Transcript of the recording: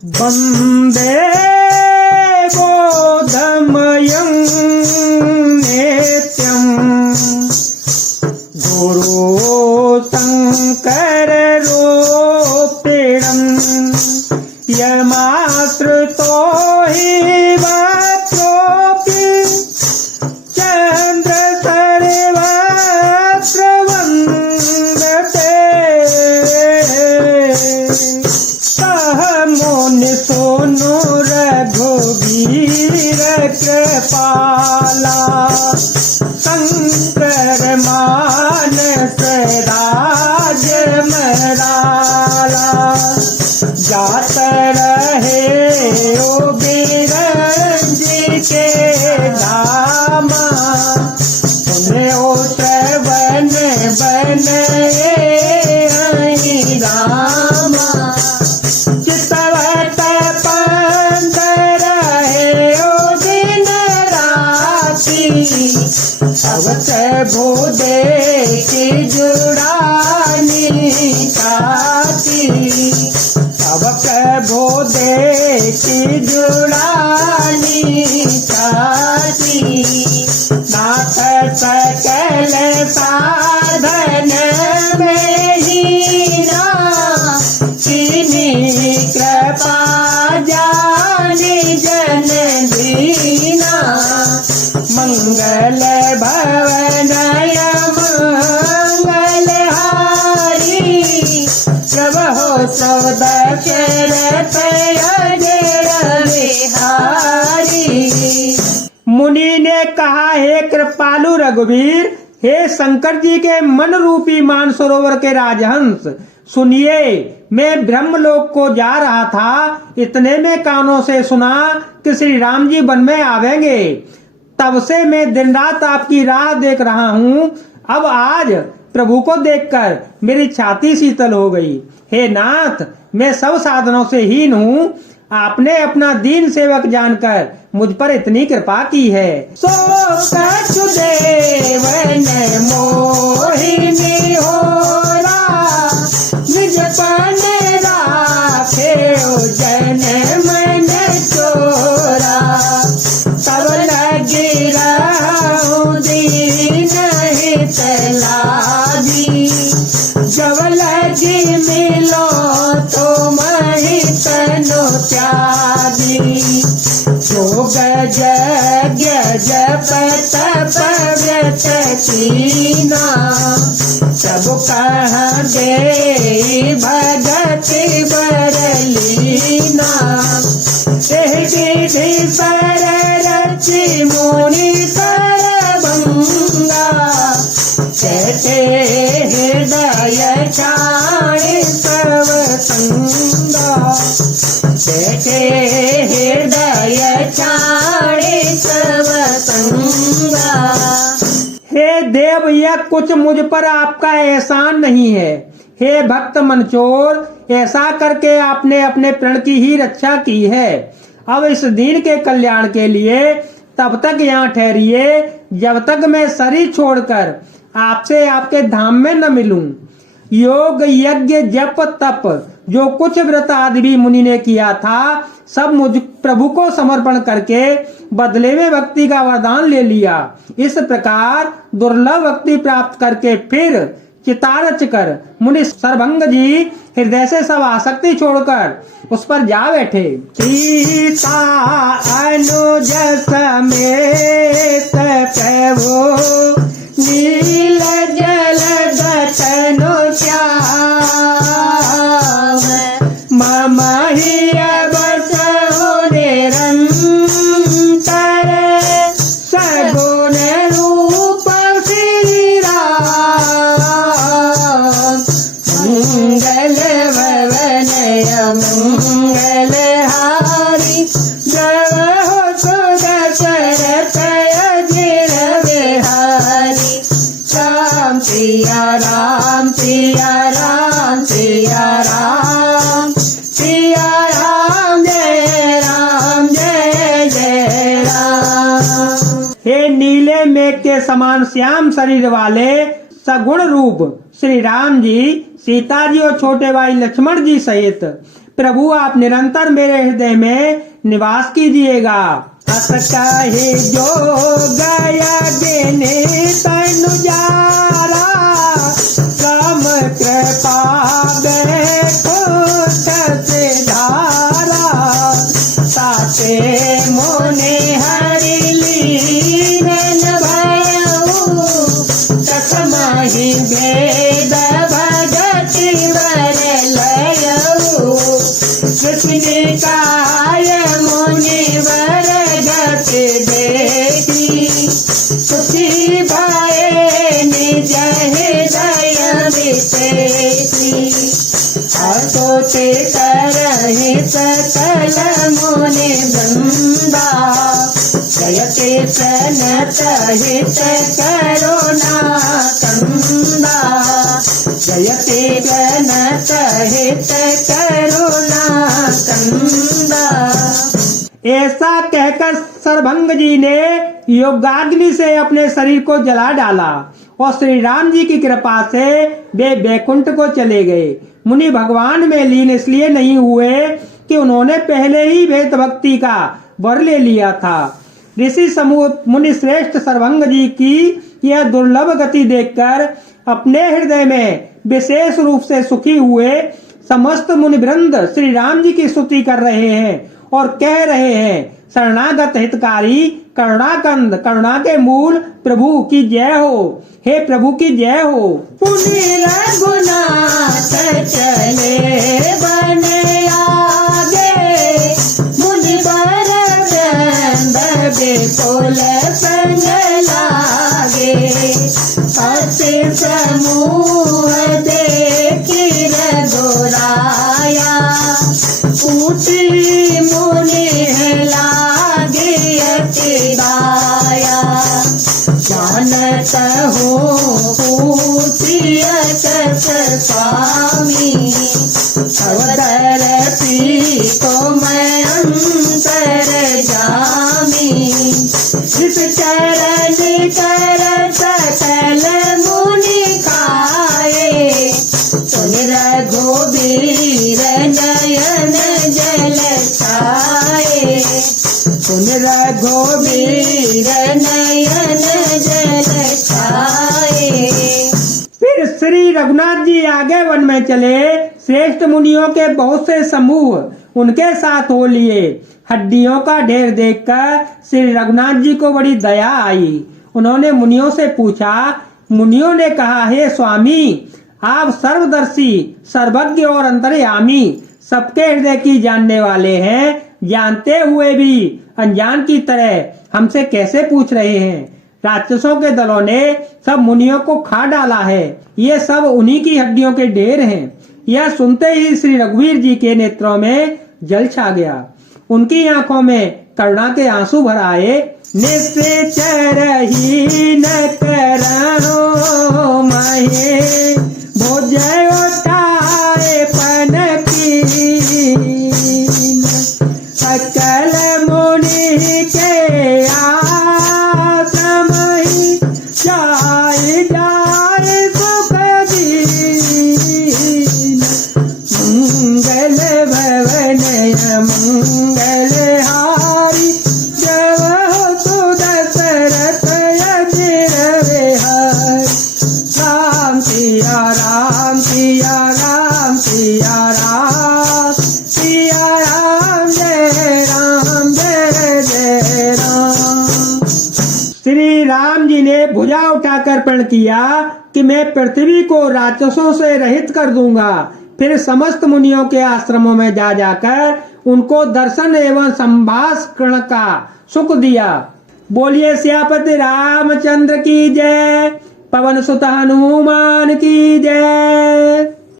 वन्दे बोधमयं नित्यं गुरु शङ्कररूपिणं यमाश्रितो हि वक्रोऽपि चन्द्रसर्वत्र वन्दते सह मुनि सोनु रघुवीर कृपाला शंकर मानस राज मराला जात रहे ओ बिरंजी के धामा सुने ओ श्रवण बने रामा चितवत पंथ रहे ओ दिन राति सबत भूदे की जुड़ानी काती सबक भूदे की जुड़ानी काती नाथ सकल साधन में हीरा चीनी कृपा जानी जन दीना मंगल भवन मंगलहारी प्रभो सौदशरथ बिहारी। मुनि ने कहा, हे कृपालु रघुवीर, हे शंकर जी के मन रूपी मानसरोवर के राजहंस, सुनिए, मैं ब्रह्मलोक को जा रहा था। इतने में कानों से सुना कि श्री राम जी वन में आवेंगे। तब से मैं दिन रात आपकी राह देख रहा हूँ। अब आज प्रभु को देखकर मेरी छाती शीतल हो गई। हे नाथ, मैं सब साधनों से हीन हूँ। आपने अपना दीन सेवक जानकर मुझ पर इतनी कृपा की है। सो कछुदेवन मोहिनी होला निज पन राखे जन मन चोरा तब लगी रहूं दीन हित लागी जब लगी मिलो तुम ही तनु त्यागी जोग यज्ञ जप तप व्रत कीना सब कह दे भगति बरलीना विधि पर रचि मुनि सरभंगा कहते हृदय छाड़े सब संगा कहते हृदय छाड़े सब संगा। हे देव, यह कुछ मुझ पर आपका एहसान नहीं है। हे भक्त मनचोर, ऐसा करके आपने अपने प्रण की ही रक्षा की है। अब इस दीन के कल्याण के लिए तब तक यहाँ ठहरिए जब तक मैं शरीर छोड़कर आपसे आपके धाम में न मिलूं। योग यज्ञ जप तप जो कुछ व्रत आदि भी मुनि ने किया था, सब मुझ प्रभु को समर्पण करके बदले में भक्ति का वरदान ले लिया। इस प्रकार दुर्लभ भक्ति प्राप्त करके फिर चिता रच कर मुनि सरभंग जी हृदय से सब आसक्ति छोड़कर उस पर जा बैठे। सीता अनुज समेत प्रभु नील जल दतनु श्याम मम हिय बसहु निरंतर सगुण रूप श्री राम मंगल भवन मंगल हारी जय हो सुदशरथ अजिर बिहारी। राम सिया राम सिया राम सिया राम सिया राम जय जय राम। हे नीले मेघ के समान श्याम शरीर वाले सगुण रूप श्री राम जी सीता जी और छोटे भाई लक्ष्मण जी सहित प्रभु आप निरंतर मेरे हृदय में निवास कीजिएगा। अस कहे जो गया देने तनु जारा, राम कृपा बैकुंठ से धारा, ताते मोने हरि लीन भयऊ, तस्महि भेद भगति वर लयऊ, कृष्णिकाय मुनिवर गति देखी, सुखी भये निज हृदय विशेषी, असोचे करहि सकल मुनि वृंदा, जयते सनत हित करुणा कंदा, जयते सनत हित करुणा कंदा। ऐसा कहकर सरभंग जी ने योगाग्नि से अपने शरीर को जला डाला और श्री राम जी की कृपा से वे बैकुंठ को चले गए। मुनि भगवान में लीन इसलिए नहीं हुए कि उन्होंने पहले ही वेद भक्ति का वर ले लिया था। ऋषि समूह मुनि श्रेष्ठ सरभंग जी की यह दुर्लभ गति देखकर अपने हृदय में विशेष रूप से सुखी हुए। समस्त मुनि वृंद श्री राम जी की स्तुति कर रहे हैं और कह रहे हैं, शरणागत हितकारी करुणाकंद, करुणा के मूल प्रभु की जय हो, हे प्रभु की जय हो। पुनि रघुनाथ चले बन आगे, मुनि बर विपुल संग लागे, अति समूह देखी रघुराया, ऊटी मुनि लागे अति दाया, जानत हो पूछिय कस स्वामी, अवधर पी को मैं अंतर जामी, जिस चरण कर सकल मुनि खाए, सुन रघुबीर नयन जल छाए, सुन रघुबीर नयन जल छाए। फिर श्री रघुनाथ जी आगे वन में चले। श्रेष्ठ मुनियों के बहुत से समूह उनके साथ हो लिए। हड्डियों का ढेर देखकर श्री रघुनाथ जी को बड़ी दया आई। उन्होंने मुनियों से पूछा। मुनियों ने कहा, हे स्वामी, आप सर्वदर्शी, सर्वज्ञ और अंतर्यामी, सबके हृदय की जानने वाले हैं। जानते हुए भी अनजान की तरह हमसे कैसे पूछ रहे हैं? राक्षसों के दलों ने सब मुनियों को खा डाला है। ये सब उन्हीं की हड्डियों के ढेर हैं। यह सुनते ही श्री रघुवीर जी के नेत्रों में जल छा गया। उनकी आंखों में करुणा के आंसू भर आए। निश्चर ही न करो महे, भोजय उठाए पन की, सकल मुनि के आश्रम ही जाय जाय सुख दीन, मंगल भवन मंगल हारी, जब हो दशरथ अजिर विहारी, राम सिया राम सिया राम सिया राम सिया राम जय राम जय जय राम। श्री राम जी ने भुजा उठाकर प्रण किया कि मैं पृथ्वी को राक्षसों से रहित कर दूंगा। फिर समस्त मुनियों के आश्रमों में जा जाकर उनको दर्शन एवं संभाषण का सुख दिया। बोलिए सियापति रामचंद्र की जय, पवन सुत हनुमान की जय।